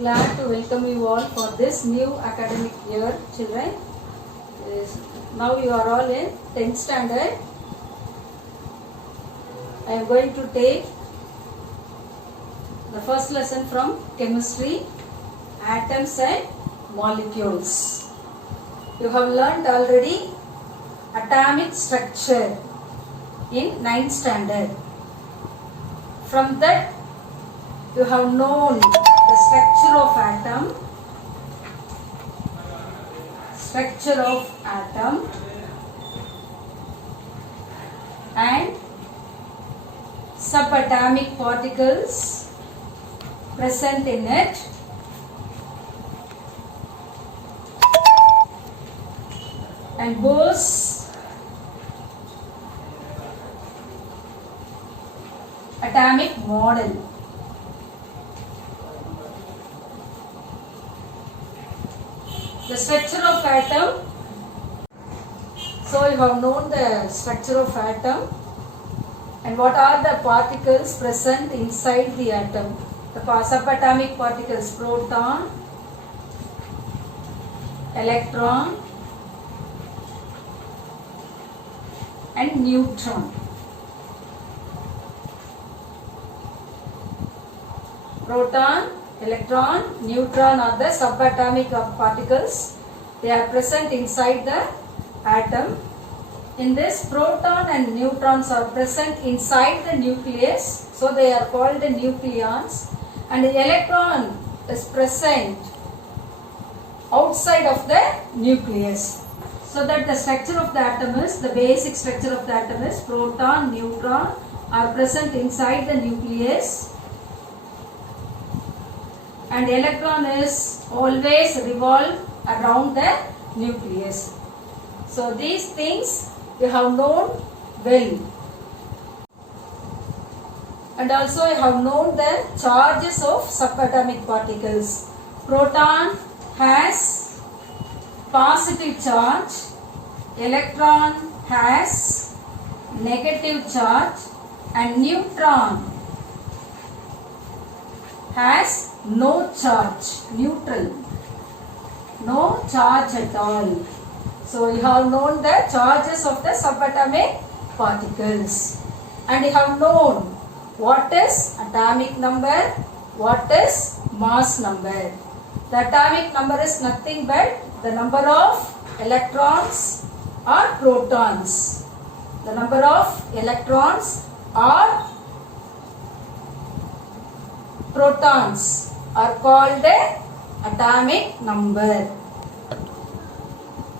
Glad to welcome you all for this new academic year, children. Now you are all in 10th standard. I am going to take the first lesson from chemistry, atoms and molecules. You have learned already atomic structure in 9th standard. From that you have known the structure of atom and subatomic particles present in it, and Bohr's atomic model. The structure of atom. So you have known the structure of atom and what are the particles present inside the atom. The subatomic particles: proton, electron and neutron. Proton, electron, neutron are the subatomic particles. They are present inside the atom. In this, proton and neutrons are present inside the nucleus, so they are called the nucleons. And the electron is present outside of the nucleus. So that the structure of the atom is, the basic structure of the atom is proton, neutron are present inside the nucleus. And electron is always revolve around the nucleus. So these things you have known well. And also you have known the charges of subatomic particles. Proton has positive charge, electron has negative charge, and neutron has no charge, neutral, no charge at all. So you have known the charges of the subatomic particles, and you have known what is atomic number, what is mass number. The atomic number is nothing but the number of electrons or protons. The number of electrons or protons are called the atomic number.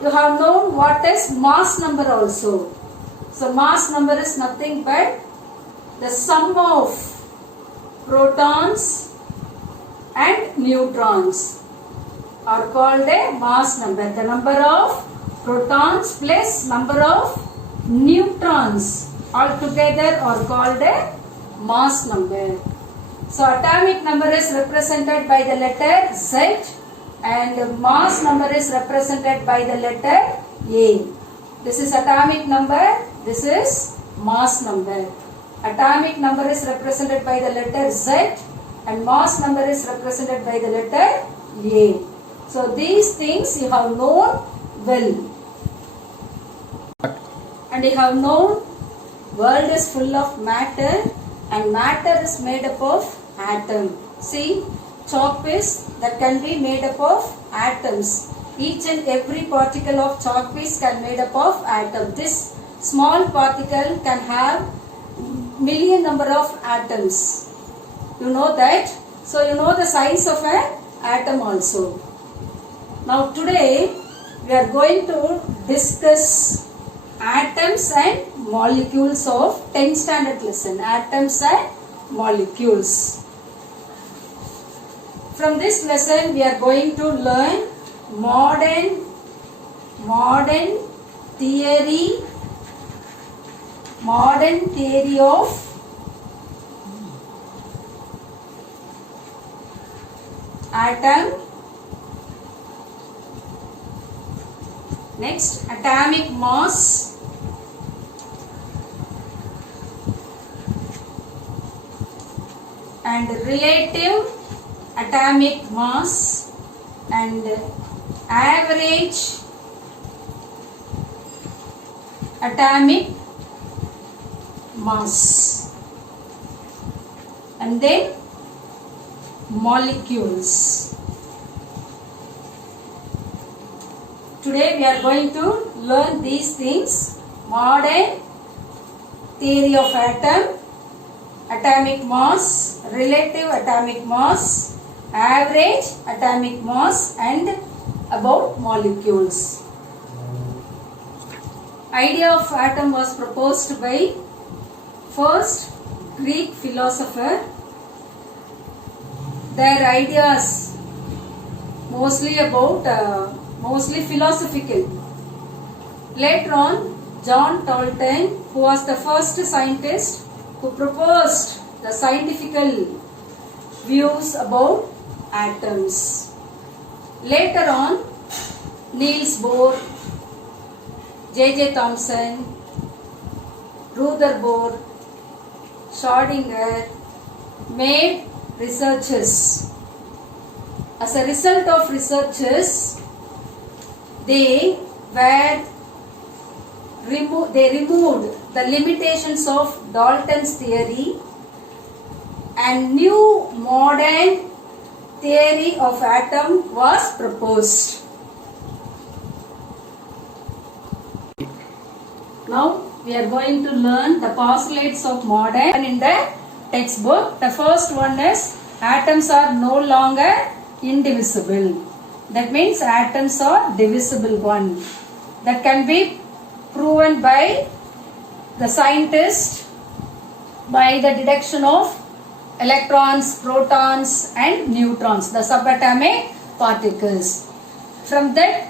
You have known what is mass number also. So mass number is nothing but the sum of protons and neutrons are called a mass number. The number of protons plus number of neutrons altogether are called a mass number. So atomic number is represented by the letter Z and mass number is represented by the letter A. This is atomic number, this is mass number. Atomic number is represented by the letter Z and mass number is represented by the letter A. So these things you have known well. And you have known world is full of matter and matter is made up of atom. See, chalk piece that can be made up of atoms. Each and every particle of chalk piece can made up of atom. This small particle can have million number of atoms. You know that? So you know the size of an atom also. Now today we are going to discuss atoms and molecules of 10th standard lesson. Atoms and molecules. From this lesson we are going to learn modern theory of atom. Next, atomic mass, and relative atomic mass and average atomic mass, and then molecules. Today we are going to learn these things: modern theory of atom, atomic mass, relative atomic mass, average atomic mass, and about molecules. Idea of atom was proposed by first Greek philosopher. Their ideas mostly philosophical. Later on, John Dalton, who was the first scientist who proposed the scientific views about atoms. Later on, Niels Bohr, J.J. Thomson, Rutherford, Schrödinger made researches. As a result of researches, they removed the limitations of Dalton's theory, and new modern theory of atom was proposed. Now we are going to learn the postulates of modern in the textbook. The first one is atoms are no longer indivisible. That means atoms are divisible one. That can be proven by the scientist by the deduction of electrons, protons and neutrons, the subatomic particles. From that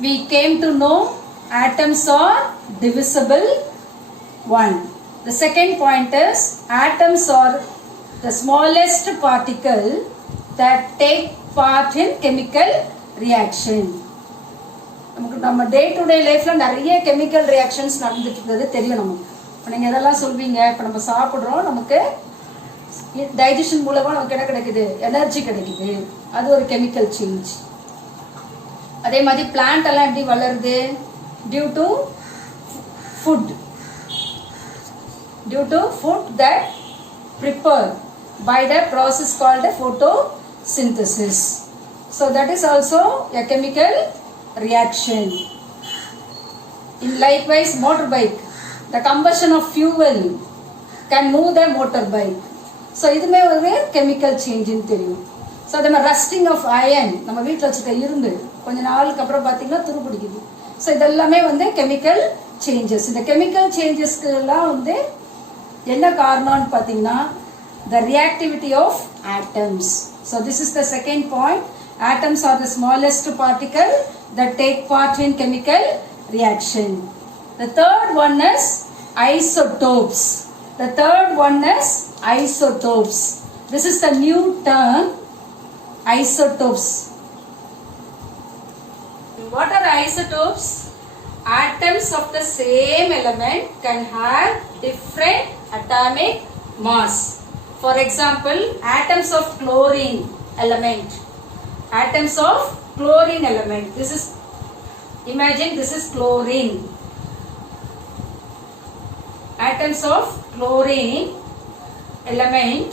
we came to know atoms are divisible one. The second point is atoms are the smallest particle that take part in chemical reaction. நம்ம day to day லைஃப்பில் நிறைய chemical reactions நடந்துட்டு இருக்கிறது தெரியும் நமக்கு. இப்போ நீங்கள் எதெல்லாம் சொல்வீங்க, இப்போ நம்ம சாப்பிட்றோம், நமக்கு டைஜஷன் மூலமாக நமக்கு என்ன கிடைக்குது, எனர்ஜி கிடைக்குது, அது ஒரு கெமிக்கல் சேஞ்ச். அதே மாதிரி பிளான்ட் எல்லாம் எப்படி வளருது, due to food that prepared by the process called photosynthesis. So that is also a chemical reaction. In likewise motorbike, the combustion of fuel can move the motorbike. So இதுமே ஒரு chemical change ன்னு தெரியும். So the rusting of iron, நம்ம வீட்டில் வச்சுக்க இரும்பு கொஞ்ச நாளுக்கு அப்புறம் பார்த்தீங்கன்னா துருப்பிடிக்குது. ஸோ இதெல்லாமே வந்து கெமிக்கல் சேஞ்சஸ். இந்த கெமிக்கல் சேஞ்சஸ்க்குலாம் வந்து என்ன காரணம்னு பார்த்தீங்கன்னா the reactivity of atoms. So this is the second point. Atoms are the smallest particle that take part in chemical reaction. The third one is isotopes. This is the new term, isotopes. What are isotopes? Atoms of the same element can have different atomic mass. For example, atoms of chlorine element. This is, imagine this is chlorine. Atoms of chlorine element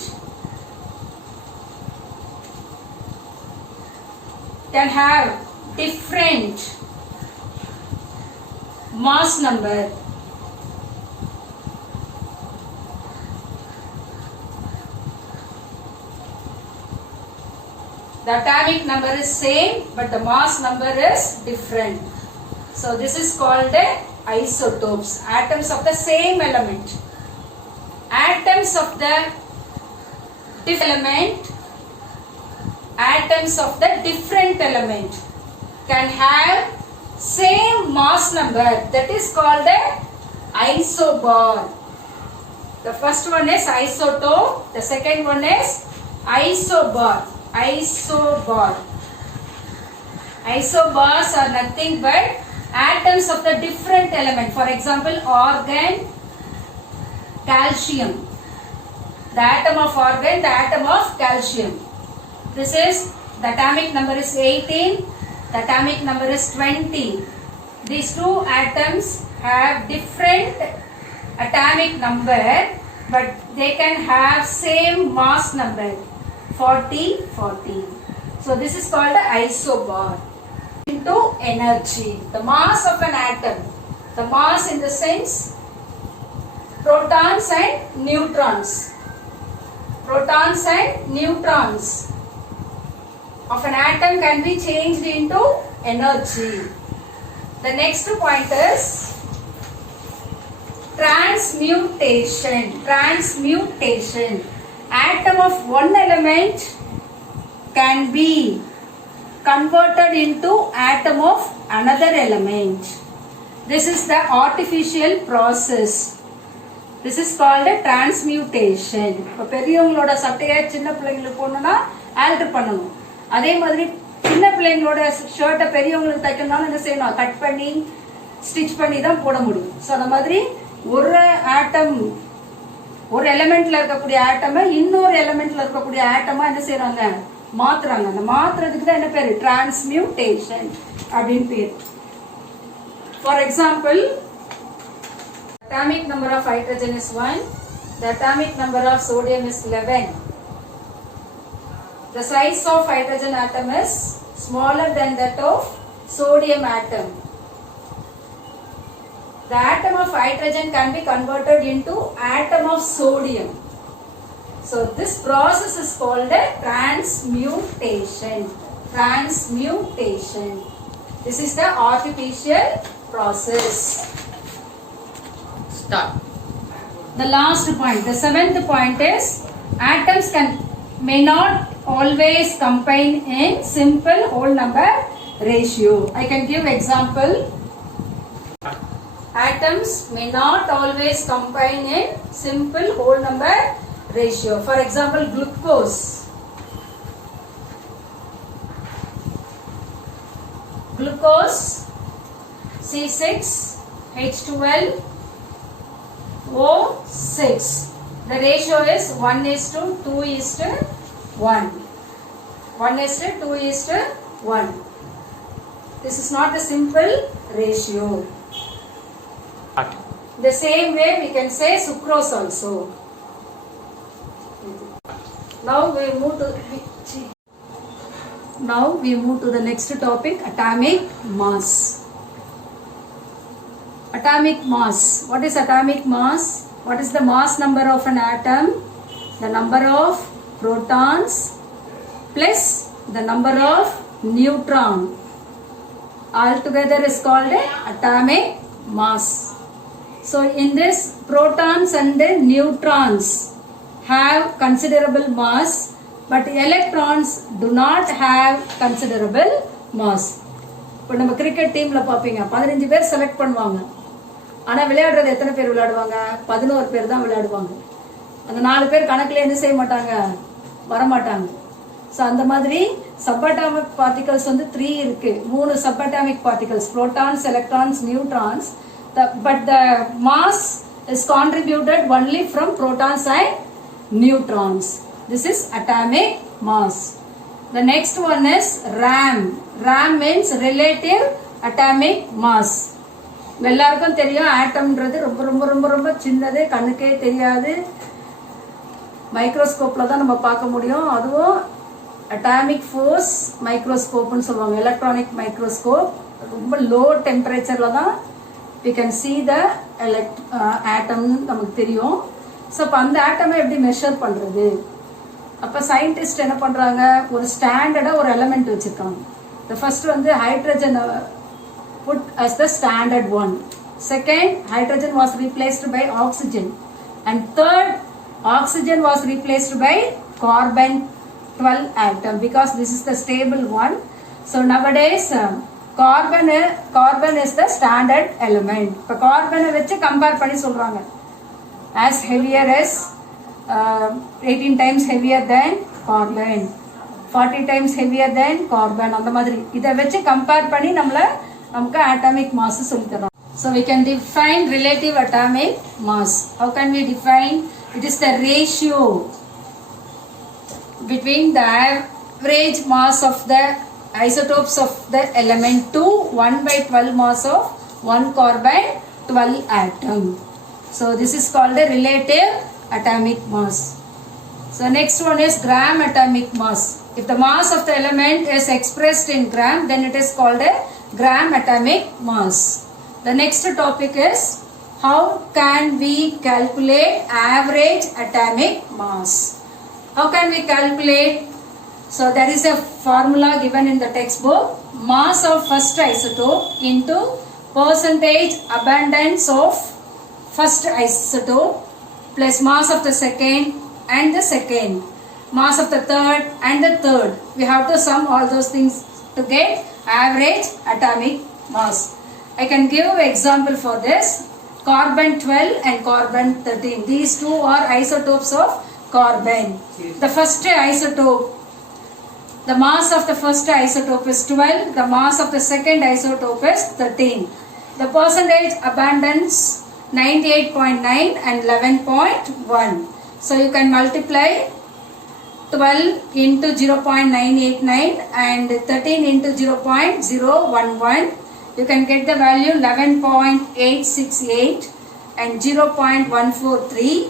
can have different mass number. The atomic number is same but the mass number is different. So this is called the isotopes. Atoms of the same element. Atoms of the different element can have same mass number, that is called the isobar. The first one is isotope, the second one is isobar. Isobars are nothing but atoms of the different element. For example, argon, calcium. The atom of argon, the atom of calcium. This is the atomic number is 18, the atomic number is 20. These two atoms have different atomic number, but they can have same mass number, 40, 40. So this is called the isobar. Into energy, the mass of an atom, the mass in the sense protons and neutrons. Protons and neutrons of an atom can be changed into energy. The next point is transmutation. Transmutation. Atom of one element can be converted into atom of another element. This is the artificial process. This is called a transmutation. இப்போ பெரியவங்களோட சட்டையை சின்ன பிள்ளைங்களுக்கு போடணும்னா alter பண்ணணும். அதே மாதிரி சின்ன பிள்ளைங்களோட ஷர்ட்டை பெரியவங்களுக்கு தைக்கணும்னாலும் என்ன செய்யணும், கட் பண்ணி ஸ்டிச் பண்ணி தான் போட முடியும். ஸோ அந்த மாதிரி ஒரு ஆட்டம், ஒரு எலிமெண்ட்ல இருக்கக்கூடிய ஆட்டமை இன்னொரு எலிமெண்ட்ல இருக்கக்கூடிய ஆட்டமா என்ன செய்யறாங்க, மாத்துறாங்க. அந்த மாத்துறதுக்கு தான் என்ன பேரு, டிரான்ஸ்மியூட்டேஷன் அப்படின்னு பேர். For example, atomic number of hydrogen is 1, the atomic number of sodium is 11. The size of hydrogen atom is smaller than that of sodium atom. The atom of hydrogen can be converted into atom of sodium. So this process is called a transmutation. Transmutation. This is the artificial process. Stop. The last point, the seventh point is atoms may not always combine in simple whole number ratio. I can give example. Atoms may not always combine in simple whole number ratio. For example, glucose. Glucose C6H12 O6. The ratio is 1:2:1. 1:2:1. This is not a simple ratio. The same way we can say sucrose also. Now we move to the next topic, atomic mass. Atomic mass. What is atomic mass? What is the mass number of an atom? The number of protons plus the number of neutrons. Altogether is called atomic mass. So in this, protons and neutrons have considerable mass, but electrons do not have considerable mass. இப்போ நம்ம cricket டீம்ல பாப்பீங்க, 15 பேர் select பண்ணுவாங்க. ஆனா விளையாடுறது எத்தனை பேர் விளையாடுவாங்க, 11 பேர் தான் விளையாடுவாங்க. அந்த 4 பேர் கணக்குல என்ன செய்ய மாட்டாங்க, வரமாட்டாங்க. ஸோ அந்த மாதிரி சப்அட்டாமிக் பார்ட்டிகல்ஸ் வந்து 3 இருக்கு. 3 subatomic particles, protons, electrons, neutrons. But the mass is contributed only from protons and neutrons. This is atomic mass. The next one is RAM. RAM means relative atomic mass. எல்லாருக்கும் தெரியும் ஆட்டம்ன்றது ரொம்ப ரொம்ப ரொம்ப ரொம்ப சின்னது, கண்ணுக்கே தெரியாது, மைக்ரோஸ்கோப்ல தான் நம்ம பார்க்க முடியும். அதுவும் அட்டாமிக் ஃபோர்ஸ் மைக்ரோஸ்கோப்னு சொல்லுவாங்க, எலக்ட்ரானிக் மைக்ரோஸ்கோப். ரொம்ப லோ டெம்பரேச்சர்ல தான் we can see the atom நமக்கு தெரியும். ஸோ அப்போ அந்த ஆட்டமை எப்படி மெஷர் பண்றது? அப்போ சயின்டிஸ்ட் என்ன பண்றாங்க, ஒரு ஸ்டாண்டர்டா ஒரு எலிமெண்ட் வச்சிருக்காங்க. The first வந்து hydrogen put as the standard one. Second, hydrogen was replaced by oxygen, and third, oxygen was replaced by carbon 12 atom because this is the stable one. So nowadays carbon is the standard element. இப்போ கார்பனை வச்சு compare பண்ணி சொல்றாங்க, as heavier as 18 times heavier than carbon, 40 times heavier than carbon. அந்த மாதிரி இதை வச்சு compare பண்ணி நமக்கு atomic mass சொல்லி தரோம். So we can define relative atomic mass. How can we define? It is the ratio between the average mass of the isotopes of the element 2, 1 by 12 mass of 1 carbon, 12 atom. So this is called the relative atomic mass. So next one is gram atomic mass. If the mass of the element is expressed in gram, then it is called a gram atomic mass. The next topic is how can we calculate average atomic mass? How can we calculate? So there is a formula given in the textbook. Mass of first isotope into percentage abundance of first isotope plus mass of the second and the second, mass of the third and the third. We have to sum all those things to get average atomic mass. I can give an example for this. Carbon 12 and carbon 13. These two are isotopes of carbon. The first isotope, the mass of the first isotope is 12. The mass of the second isotope is 13. The percentage abundance 98.9 and 11.1. So you can multiply 12 into 0.989 and 13 into 0.011. You can get the value 11.868 and 0.143.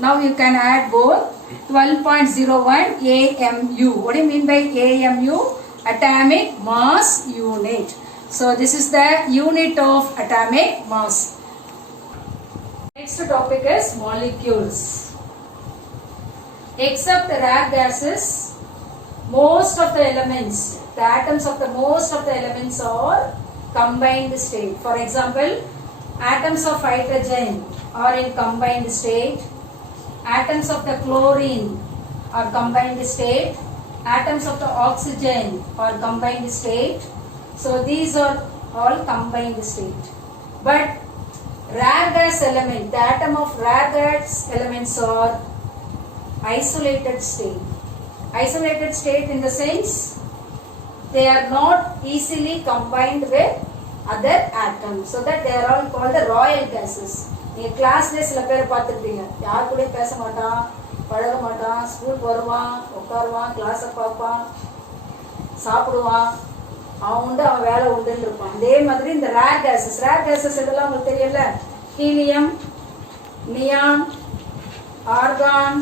Now you can add both. 12.01 AMU. What do you mean by AMU? Atomic mass unit. So this is the unit of atomic mass. Next topic is molecules. Except rare gases, most of the elements, the atoms of the most of the elements are combined state. For example, atoms of hydrogen are in combined state. Atoms of the chlorine are combined state. Atoms of the oxygen are combined state. So these are all combined state. But rare gas element, the atom of rare gas elements are isolated state. Isolated state in the sense they are not easily combined with other atoms, so that they are all called the royal gases. நீங்கள் கிளாஸ்லேயே சில பேர் பார்த்துருப்பீங்க, யார் கூட பேச மாட்டான், பழக மாட்டான், ஸ்கூலுக்கு வருவான், உட்காருவான், கிளாஸை பார்ப்பான், சாப்பிடுவான், அவன் உண்டு அவன் வேலை உண்டுன்னு இருப்பான். அதே மாதிரி இந்த ரேர் கேஸஸ் இதெல்லாம் உங்களுக்கு தெரியல. Helium, neon, argon,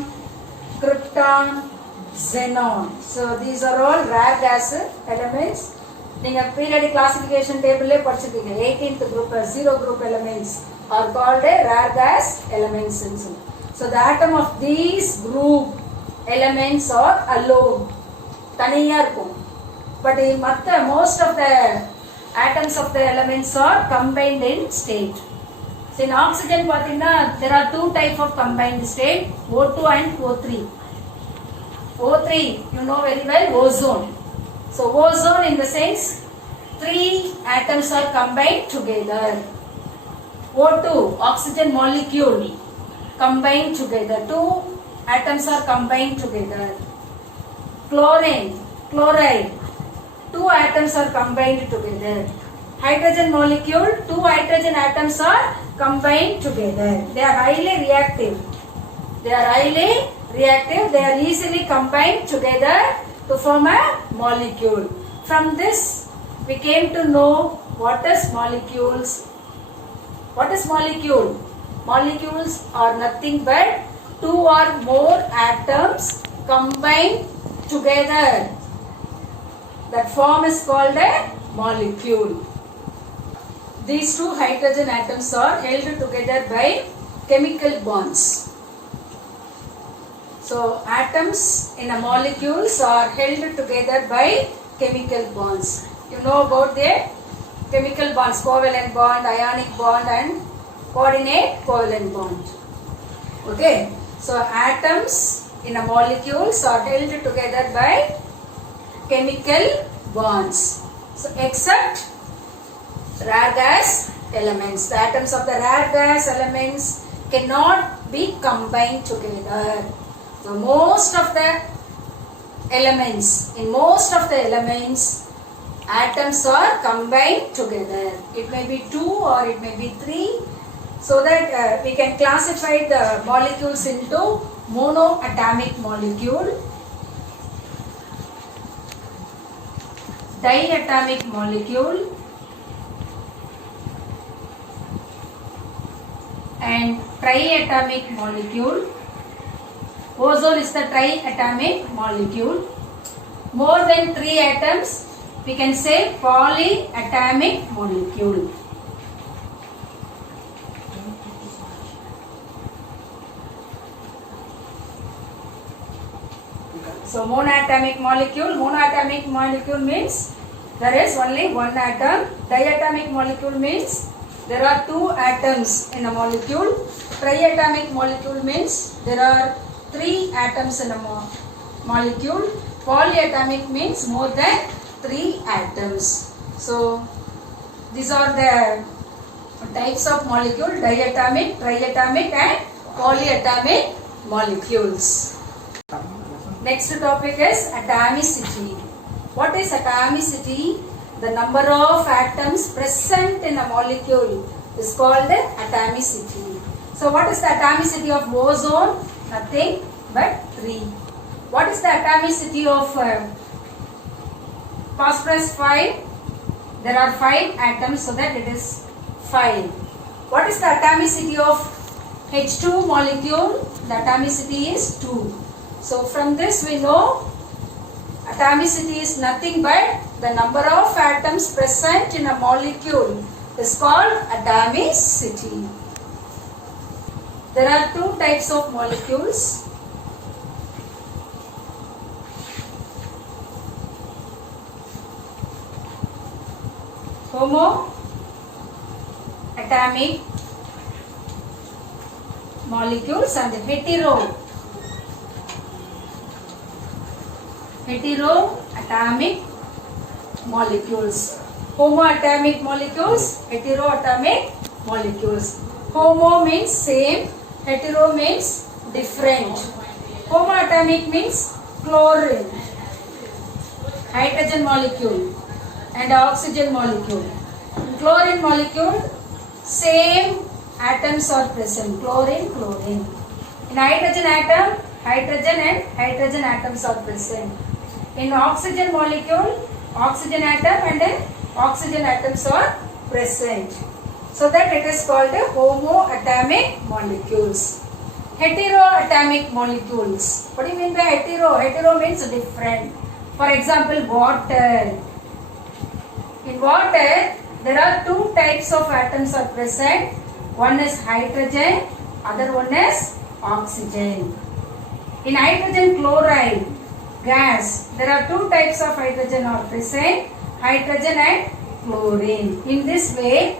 krypton, xenon. So these are all rare gas elements. நீங்கள் பீரியாடிக் கிளாசிஃபிகேஷன் டேபிள்லே படிச்சிருக்கீங்க. 18th group 0 group elements are called rare gas elements. So the atom of these group elements are alone. தனியா இருக்கும். But most of the atoms of the elements are combined in state. So in oxygen பார்த்தீங்கன்னா there are two type of combined state, O2 and O3. O3 you know very well, ozone. So ozone in the sense 3 atoms are combined together. O2 oxygen molecule combined together, 2 atoms are combined together. Chlorine, chloride, 2 atoms are combined together. Hydrogen molecule, 2 hydrogen atoms are combined together. They are highly reactive. They are easily combined together to form a molecule. From this we came to know what is molecules. What is molecule? Molecules are nothing but 2 or more atoms combined together. That form is called a molecule. These 2 hydrogen atoms are held together by chemical bonds. So atoms in a molecules are held together by chemical bonds. You know about the chemical bonds, covalent bond, ionic bond and coordinate covalent bond. Okay, so atoms in a molecules are held together by chemical bonds. So except rare gas elements, the atoms of the rare gas elements cannot be combined together. So most of the elements, in most of the elements, atoms are combined together. It may be 2 or it may be 3, so that we can classify the molecules into monoatomic molecule, diatomic molecule and triatomic molecule. Ozone is the triatomic molecule. More than 3 atoms, we can say polyatomic molecule. So monatomic molecule means there is only one atom. Diatomic molecule means there are 2 atoms in a molecule. Triatomic molecule means there are 3 atoms in a molecule. Polyatomic means more than 3 atoms. So these are the types of molecule: diatomic, triatomic and polyatomic molecules. Next topic is atomicity. What is atomicity? The number of atoms present in a molecule is called atomicity. So what is the atomicity of ozone? Nothing but 3. What is the atomicity of phosphorus? 5. There are 5 atoms, so that it is 5. What is the atomicity of H2 molecule? The atomicity is 2. So from this we know atomicity is nothing but the number of atoms present in a molecule is called atomicity. There are 2 types of molecules. Homoatomic molecules and heteroatomic molecules. Homoatomic molecules, heteroatomic molecules. Homo means same, hetero means different. Homoatomic means chlorine, hydrogen molecule and oxygen molecule. In chlorine molecule, same atoms are present, chlorine, chlorine. In hydrogen atom, hydrogen and hydrogen atoms are present. In oxygen molecule, oxygen atom and oxygen atoms are present. So that it is called homoatomic molecules. Heteroatomic molecules. What do you mean by hetero? Hetero means different. For example, water. In water, there are 2 types of atoms are present. One is hydrogen, other one is oxygen. In hydrogen chloride gas, there are 2 types of hydrogen are present, hydrogen and chlorine. In this way,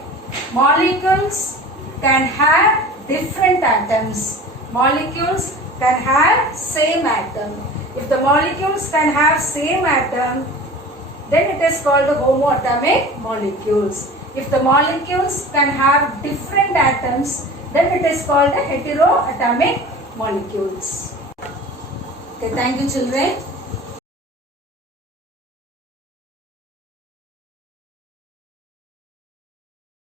molecules can have different atoms. Molecules can have same atom. If the molecules can have same atom, then it is called homoatomic molecules. If the molecules can have different atoms, then it is called heteroatomic molecules. Okay, thank you children.